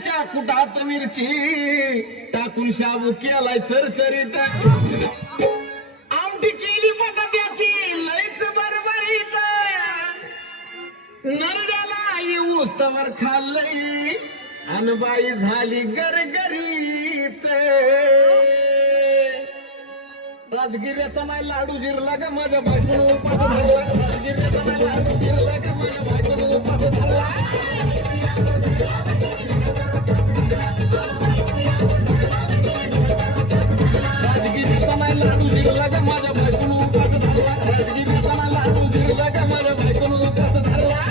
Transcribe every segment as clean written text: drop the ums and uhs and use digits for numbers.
त्याच्या कुटात मिरची टाकून शाबू केलाय चरचरीत आमटी केली बटाट्याची लईच बरबरीत नरड्याला येऊस तवर खाल्लई अन बाई झाली गरगरीत राजगिऱ्याचा नाही लाडू जिरला ग माझ्या बायकोनं उपास धरला राजगिऱ्याचा नाही लाडू जिरला ग माझ्या बायकोनं उपास धरला राजगिरीचा नाही लाडू जिरला ग माझ्या बायकोनं उपास धरला राजगिरीचा नाही लाडू जिरला ग माझ्या बायकोनं उपास धरला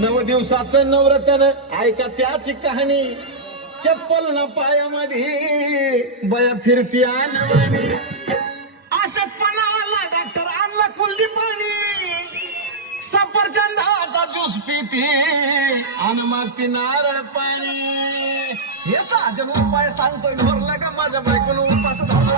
9 दिवसाचं नवरत्न ऐका त्याची कहाणी चप्पल न पायामध्ये बया फिरती आणवानी अशक्तपणा आला डॉक्टर आणला कुलदीपानी सफरचंदाचा ज्यूस पिते आणि मग ती नारळ पाणी हे साजन उपाय सांगतोय भरला का माझ्या बायकोनं उपास धरला